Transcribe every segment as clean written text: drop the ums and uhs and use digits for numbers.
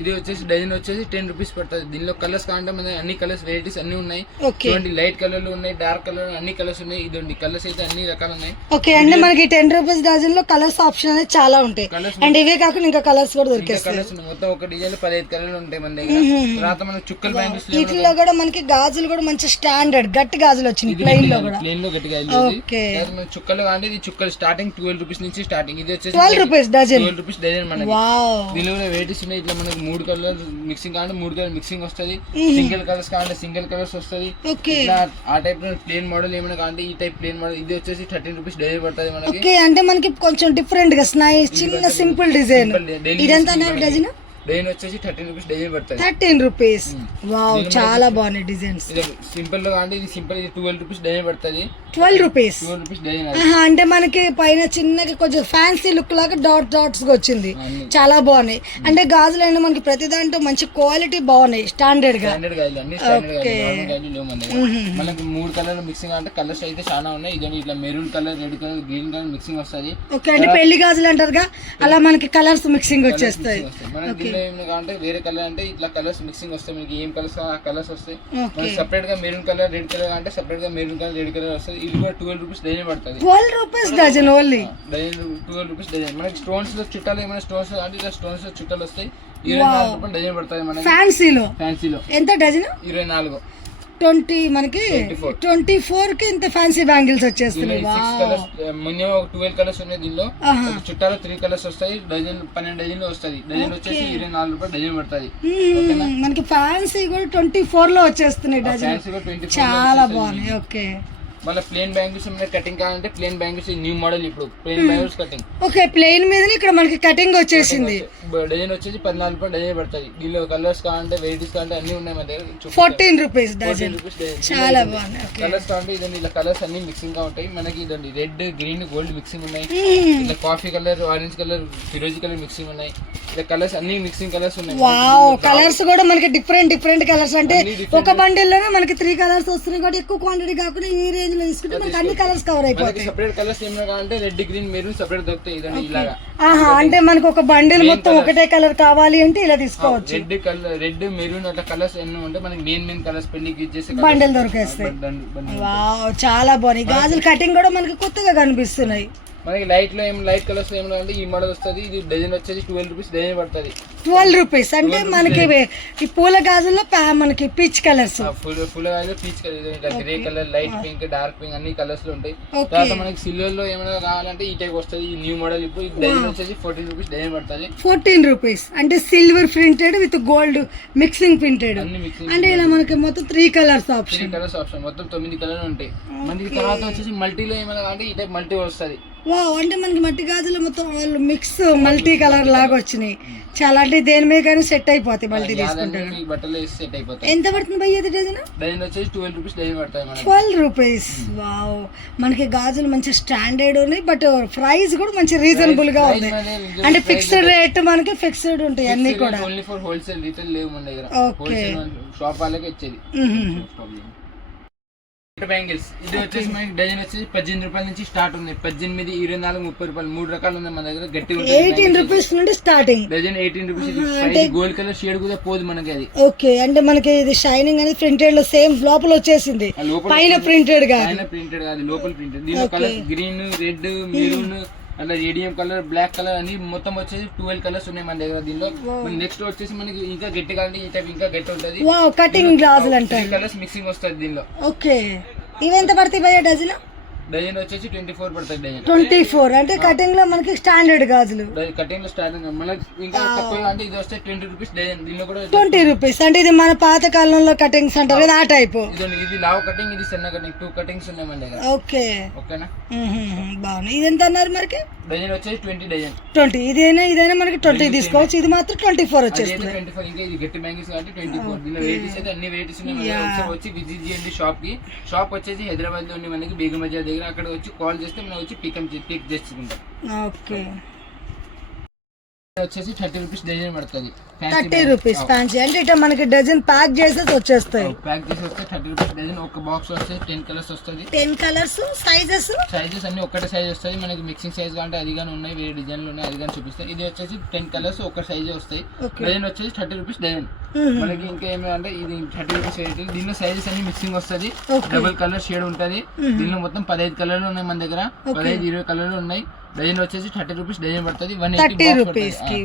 ఇది వచ్చేసి డజన్ వచ్చేసి 10 రూపీస్ పడుతుంది. దీనిలో కలర్స్ కావాలంటే మన అన్ని కలర్స్ వెరైటీస్ అన్ని ఉన్నాయి. చూడండి లైట్ కలర్లు ఉన్నాయి, డార్క్ కలర్ అన్ని కలర్స్ ఉన్నాయి. ఇదండి కలర్స్ అయితే అన్ని రకాలు ఉన్నాయి. ఓకే అంటే మనకి 10 రూపీస్ డజన్ లో కలర్స్ ఆప్షన్ అనేది చాలా ఉంటాయి. అండ్ ఇవే కాకుండా ఇంకా కలర్స్ కూడా దొరికేస్తాయి. కలర్స్ మొత్తం ఒక డిజైన్ 15 కలర్లు ఉంటాయి మన దగ్గర. తర్వాత మనకి చుక్కల బ్యాంగిల్స్ వీటిలో కూడా మనకి గాజులు కూడా మంచి స్టాండర్డ్ గట్టి గాజులు వచ్చినాయి. ప్లెయిన్ లో కూడా ప్లెయిన్ లో గట్టిగా ఓకే చుక్కలు అంటే ఇది చుక్కలు స్టార్టింగ్ 12 రూపీస్ నుంచి స్టార్టింగ్. ఇది వచ్చేసి 12 రూపీస్ డజన్. 12 రూపీస్ డజన్ మనకి. వావ్ దీనిలో కూడా వెరైటీస్ ఉన్నాయి. ఇట్లా మనకి 3 కలర్ మిక్సింగ్ కావాలంటే 3 కలర్ మిక్సింగ్ వస్తుంది. సింగిల్ కలర్స్ కావాలంటే సింగిల్ కలర్స్ వస్తుంది. ఆ టైప్ లో ప్లేన్ మోడల్ ఏమైనా కావాలంటే ఈ టైప్ ప్లేన్ మోడల్. ఇది వచ్చేసి 13 రూపీస్ డజన్ పడుతుంది మనకి. ఓకే అంటే మనకి కొంచెం డిఫరెంట్ గా చిన్న సింపుల్ డిజైన్. ఇదంతా డజన్ డజన్ వచ్చేసి 13 రూపీస్ డజన్ పడుతుంది. 13 రూపీస్. వావ్ చాలా బాగున్నాయి డిజైన్స్. సింపుల్ లో కావాలంటే ఇది సింపుల్ ఇది 12 రూపీస్ డజన్ పడుతుంది. 12 రూపీస్ డజన్. అంటే మనకి పైన చిన్నగా కొంచెం ఫ్యాన్సీ లుక్ లాగా డాట్స్ గా వచ్చింది. చాలా బాగున్నాయి. అంటే గాజులు అయినా మనకి ప్రతి దాంట్లో మంచి క్వాలిటీ బాగున్నాయి. స్టాండర్డ్ గా మనకి 3 కలర్ మిక్సింగ్ అంటే కలర్స్ అయితే చాలా ఉన్నాయి. ఇది ఇట్లా maroon colour, red colour, green colour mixing వస్తుంది. ఓకే అంటే పెళ్లి గాజులు అంటారుగా అలా మనకి కలర్స్ మిక్సింగ్ వచ్చేస్తాయి. అంటే వేరే కలర్ అంటే ఇట్లా కలర్స్ మిక్సింగ్ వస్తాయి. మనకి ఏం కలర్స్ ఆ కలర్స్ వస్తాయి. సెపరేట్ గా మెరూన్ కలర్, రెడ్ కలర్ అంటే సెపరేట్ గా మెరూన్ కలర్, రెడ్ కలర్ వస్తుంది. ఇది కూడా 12 రూపీస్ డజన్ పడుతుంది. 12 rupees dozen only. Dozen 12 rupees dozen. మనకి స్టోన్స్ లో చుట్టాలు ఏమైనా స్టోన్స్ అంటే ఇట్లా స్టోన్స్ లో చుట్టాలు వస్తాయి. 24 రూపాయలు డజన్ పడుతుంది మనకి. ఫ్యాన్సీలో ఎంత డజన్? 24. 20 మనకి 24 కి ఇంత ఫ్యాన్సీ బ్యాంగిల్స్ వచ్చేస్తున్నాయి. మినిమం 12 కలర్స్ ఉన్నాయి దీనిలో. చుట్టాలు 3 కలర్స్ వస్తాయి. డజన్ 12 డజన్ వస్తుంది. డజన్ వచ్చేసి 24 రూపాయలు డజన్ పడుతుంది. మనకి ఫ్యాన్సీ కూడా 24 లో వచ్చేస్తున్నాయి డజన్. చాలా బాగున్నాయి. ఓకే మళ్ళీ ప్లేన్ బ్యాంగిల్స్ కటింగ్ కావాలంటే ప్లేన్ బ్యాంగిల్స్ న్యూ మోడల్ ఇప్పుడు plain bangles cutting. Okay plain మీద ఇక్కడ మనకి కటింగ్ వచ్చేసింది. డజన్ వచ్చేసి 14 రూపాయలు డజన్ పడుతుంది. దీనిలో కలర్స్ కావాలంటే వెరైటీస్ కావాలంటే అన్ని ఉన్నాయి మన దగ్గర. 14 రూపీస్ డజన్. చాలా బాగున్నాయి. కలర్స్ కావాలంటే ఇదండి ఇలా కలర్స్ అన్ని మిక్సింగ్ గా ఉంటాయి మనకి. ఇదండి రెడ్, గ్రీన్, గోల్డ్ మిక్సింగ్ ఉన్నాయి. ఇలా కాఫీ కలర్, ఆరెంజ్ కలర్, ఫిరోజీ కలర్ మిక్సింగ్ ఉన్నాయి. ఇలా కలర్స్ అన్ని మిక్సింగ్ కలర్స్ ఉన్నాయి. వావ్ కలర్స్ కూడా మనకి డిఫరెంట్ కలర్స్. అంటే ఒక బండిల్ లోనే మనకి 3 కలర్స్ వస్తున్నాయి కాబట్టి ఎక్కువ క్వాంటిటీ కాకుండా ఈ రేంజ్ లో తీసుకుంటే మనకి అన్ని కలర్స్ కవర్ అయిపోతాయి. సెపరేట్ కలర్స్ ఏమైనా కావాలంటే రెడ్, గ్రీన్, మెరూన్ సెపరేట్ దొరుకుతాయి. ఇదండి ఇలాగా. అంటే మనకి ఒక బండిల్ మొత్తం ఒకటే కలర్ కావాలి అంటే ఇలా తీసుకోవచ్చు. రెడ్ కలర్, రెడ్, మెరూన్ అట్లా కలర్స్ ఎన్ని ఉంటే మనకి మెయిన్ కలర్స్ పెళ్లికి ఇచ్చేసి బండిల్ దొరికేస్తాయి. వావ్ చాలా బాగున్నాయి. గాజులు కటింగ్ కూడా మనకి కొత్తగా కనిపిస్తున్నాయి. మనకి లైట్ లో లైట్ కలర్స్ ఏమైనా అంటే ఈ మోడల్ వస్తుంది. ఇది డజన్ వచ్చేసి 12 రూపీస్ డజన్ పడుతుంది. 12 రూపీస్ అంటే మనకి ఈ పూల గాజుల్లో మనకి పీచ్ కలర్స్, పూల గాజులు peach colour, grey colour, light pink, dark pink అన్ని కలర్స్ లో ఉంటాయి. తర్వాత మనకి సిల్వర్ లో ఏమైనా కావాలంటే ఈ టైప్ వస్తుంది. ఈ న్యూ మోడల్ ఇప్పుడు డజన్ వచ్చేసి 14 రూపీస్ డజన్ పడుతుంది. 14 రూపీస్ అంటే silver printed with gold mixing printed. అంటే ఇలా మనకి మొత్తం 3 కలర్స్ ఆప్షన్. మొత్తం 9 కలర్లు ఉంటాయి మనకి. తర్వాత వచ్చేసి మల్టీలో ఏమైనా అంటే ఈ టైప్ మల్టీ వస్తుంది. వావ్ అంటే మనకి మట్టి గాజులు మొత్తం వాళ్ళు మిక్స్ మల్టీ కలర్ లాగా వచ్చినాయి. చాలా అంటే దేని మీద కానీ సెట్ అయిపోతాయి. మల్టీ తీసుకుంటారు. ఎంత పడుతుంది భయ్య ఇది డజన్? డజన్ వచ్చేసి 12 రూపీస్ డజన్ పడతాయి. 12 రూపీస్. వావ్ మనకి గాజులు మంచి స్టాండర్డ్ ఉన్నాయి. బట్ ప్రైస్ కూడా మంచి రీజనబుల్ గా ఉంది. అంటే ఫిక్స్డ్ రేట్ మనకి ఫిక్స్డ్ ఉంటాయి అన్ని కూడా. ఓన్లీ ఫర్ హోల్సేల్, రీటైల్ లేవు మన దగ్గర. హోల్సేల్ షాప్ వాళ్ళకి ఇచ్చేది. బ్యాంగిల్స్ ఇది వచ్చేసి మనకి డజన్ వచ్చేసి 18 రూపాయల నుంచి స్టార్ట్ ఉంది. 18, 24, 30 రూపాయలు 3 రకాలు ఉన్నాయి మన దగ్గర. గట్టిగా 18 రూపీస్ నుండి starting. Dozen 18 rupees. Gold colour shade కూడా పోదు మనకి అది. ఓకే అంటే మనకి ఇది షైనింగ్ అనేది ప్రింటెడ్ లో సేమ్ లోపల వచ్చేసింది. పైన ప్రింటెడ్ గా, లోపల ప్రింటెడ్. దీనిలో కలర్ గ్రీన్, రెడ్, మెరూన్ అట్లా ఏడిఎం కలర్, బ్లాక్ కలర్ అని మొత్తం వచ్చేసి 12 కలర్స్ ఉన్నాయి మన దగ్గర. దీనిలో నెక్స్ట్ వచ్చేసి మనకి ఇంకా గట్టి కావాలంటే ఈ టైప్ ఇంకా గట్టి ఉంటుంది. కటింగ్ గ్లాసులు అంటే కలర్స్ మిక్సింగ్ వస్తుంది దీనిలో. ఓకే ఇవి ఎంత పడతాయి భయ్యా డజన్? డజన్ వచ్చేసి 24 పడుతుంది. డజన్ 24 అంటే కటింగ్ లో మనకి స్టాండర్డ్ గాజులు. కటింగ్ లో స్టాండర్డ్ మనకి ఇంకా తక్కువ అంటే ఇది వస్తే 20 రూపీస్ డజన్. దీనిలో కూడా 20 రూపీస్ అంటే ఇది మన పాత కాలంలో కటింగ్స్ అంటారు కదా ఆ టైప్. ఇది లావ్ కటింగ్, ఇది సన్న కటింగ్. 2 కటింగ్స్ ఉన్నాయి మన దగ్గర. ఓకే ఓకేనా బాగుంది. ఇది ఎంత అన్నారు మనకి? డజన్ వచ్చేసి 20 డజన్. 20 ఇదైనా మనకి 20 తీసుకోవచ్చు. ఇది మాత్రం 24 వచ్చేస్తుంది. 24 ఇంకా ఇది గట్టి బ్యాంగిల్స్ కాబట్టి 24. దీనిలో వెరైటీస్ అయితే అన్ని వెరైటీస్ ఉన్నాయి. ఒకసారి వచ్చి విజిట్ చేయండి షాప్ కి. షాప్ వచ్చేసి హైదరాబాద్ లో ఉంది మనకి, బేగం బజార్ దగ్గర. అక్కడ వచ్చి కాల్ చేస్తే మనం వచ్చి పిక్ చేసుకుంటాం. ఓకే. వచ్చేసి 30 రూపీస్ డజన్ పడుతుంది. 30 రూపీస్ ఫ్యాన్సీ అంటే ఇట్లా మనకి డజన్ ప్యాక్ చేసేసి వచ్చేస్తాయి. ప్యాక్ చేసి వస్తే 30 రూపీస్ డజన్. ఒక బాక్స్ వస్తే 10 కలర్స్ వస్తుంది. 10 కలర్స్. సైజెస్ అన్ని ఒకటే సైజ్ వస్తాయి మనకి. మిక్సింగ్ సైజ్ అంటే అది కానీ ఉన్నాయి, వేరే డిజైన్లు ఉన్నాయి, అది కానీ చూపిస్తాయి. ఇది వచ్చేసి 10 కలర్స్ ఒక సైజ్ వస్తాయి. డజన్ వచ్చేసి 30 రూపీస్ డజన్. మనకి ఇంకా ఏమంటే ఇది 30 రూపీస్ రేట్. దీనిలో సైజెస్ అన్ని మిక్సింగ్ వస్తుంది. డబుల్ కలర్ షేడ్ ఉంటుంది. దీనిలో మొత్తం 15 కలర్లు ఉన్నాయి మన దగ్గర. 15-20 కలర్లు ఉన్నాయి. డజన్ వచ్చేసి 30 రూపీస్ డజన్ పడుతుంది. 30 రూపీస్ కి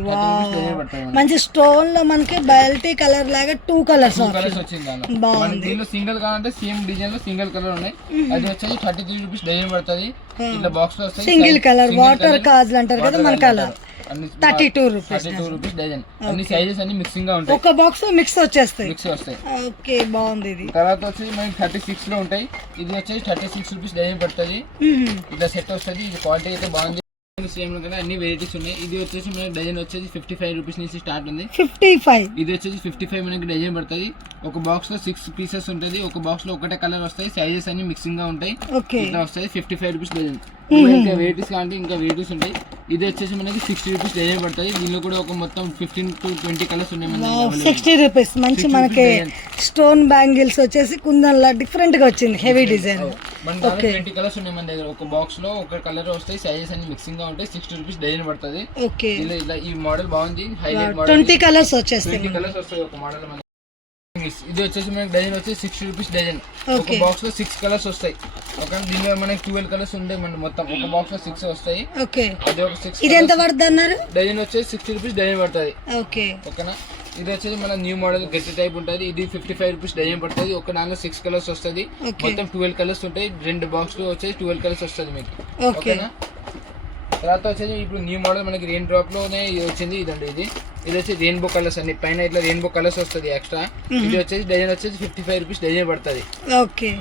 మంచి స్టోన్ లో మనకి మల్టీ కలర్ లాగా 2 కలర్స్ వచ్చింది. దీనిలో సింగిల్ కావాలంటే సేమ్ డిజైన్ లో సింగిల్ కలర్ ఉన్నాయి. అది వచ్చేసి 33 రూపీస్ డజన్ పడుతుంది. ఇట్లా బాక్స్ లో వస్తాయి. సింగిల్ కలర్ వాటర్ కాజులు అంటారు కదా మన కలర్. 32 rupees dozen. అన్ని సైజెస్ అన్ని మిక్సింగ్ గా ఉంటాయి. ఒక బాక్స్ లో మిక్స్ వస్తాయి. ఓకే బాగుంది. ఇది తర్వాత వచ్చి మనకి 36 లో ఉంటాయి. ఇది వచ్చేసి 36 రూపీస్ డజన్ పడుతుంది. ఇట్లా సెట్ వస్తుంది. ఇది క్వాలిటీ అయితే బాగుంది. సేమ్ అన్ని వెరైటీస్ ఉన్నాయి. ఇది వచ్చేసి మనకి డజన్ వచ్చేసి 55 రూపీస్ నుంచి స్టార్ట్ ఉంది. 55. ఇది వచ్చేసి 55 మనకి డజన్ పడుతుంది. ఒక బాక్స్ లో 6 పీసెస్ ఉంటుంది. ఒక బాక్స్ లో ఒకటే కలర్ వస్తాయి. సైజెస్ అన్ని మిక్సింగ్ గా ఉంటాయి. ఇట్లా వస్తాయి. 55 రూపీస్ డజన్. ఇంకా వెరైటీస్ అంటే ఇంకా వెరైటీస్ ఉంటాయి. ఇది వచ్చేసి మనకి 60 రూపీస్ డజన్ పడుతుంది. దీనిలో కూడా ఒక మొత్తం 15 to 20 కలర్స్ ఉన్నాయి. 60 రూపీస్ మంచి మనకి స్టోన్ బ్యాంగిల్స్ వచ్చేసి కుందన్లా డిఫరెంట్ గా వచ్చింది. Heavy design. మన దగ్గర 20 కలర్స్ ఉన్నాయి మన దగ్గర. ఒక బాక్స్ లో ఒక కలర్ వస్తాయి. సైజెస్ అన్ని మిక్సింగ్ గా ఉంటాయి. 60 రూపీస్ డజన్ పడుతుంది. ఇలా ఈ మోడల్ బాగుంది. Highlight model. 20 కలర్స్ వచ్చేస్తాయి. 20 కలర్స్ వస్తాయి ఒక మోడల్. ఇది వచ్చేసి మనకి డజన్ వచ్చి 60 రూపీస్ డజన్. ఒక బాక్స్ లో 6 కలర్స్ వస్తాయి. దీనిలో మనకి 12 కలర్స్ ఉంటాయి. మన మొత్తం ఒక బాక్స్ లో 6 వస్తాయి. అది ఒక 6. ఇది ఎంత పడుతుంది అన్నారు? డజన్ వచ్చేసి 60 రూపీస్ డజన్ పడుతుంది. ఓకేనా. ఇది వచ్చేసి మన న్యూ మోడల్ గట్టి టైప్ ఉంటుంది. ఇది 55 రూపీస్ డజన్ పడుతుంది. ఒక దానిలో 6 కలర్స్ వస్తుంది. మొత్తం 12 కలర్స్ ఉంటాయి. 2 బాక్స్ లో వచ్చేసి 12 కలర్స్ వస్తుంది మీకు. ఓకేనా. తర్వాత వచ్చేసి ఇప్పుడు న్యూ మోడల్ మనకి రెయిన్ డ్రాప్ లోనే ఇది వచ్చింది. ఇదండి ఇది వచ్చి రెయిన్బో కలర్స్ అన్ని పైన ఇట్లా రెయిన్బో కలర్స్ వస్తుంది ఎక్స్ట్రా. ఇది వచ్చేసి డజన్ వచ్చేసి 55 రూపీస్ డజన్ పడుతుంది.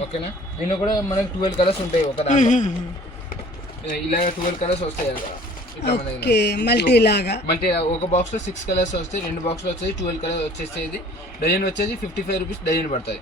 ఓకేనా. దీనిలో కూడా మనకి 12 కలర్స్ ఉంటాయి. ఒక దాంట్లో ఇలా 12 కలర్స్ వస్తాయి. మల్టీ ఒక బాక్స్ లో 6 కలర్స్ వస్తాయి. 2 బాక్స్ లో వచ్చేసి 12 కలర్స్ వచ్చేసేది. డజన్ వచ్చేసి 55 రూపీస్ డజన్ పడుతుంది.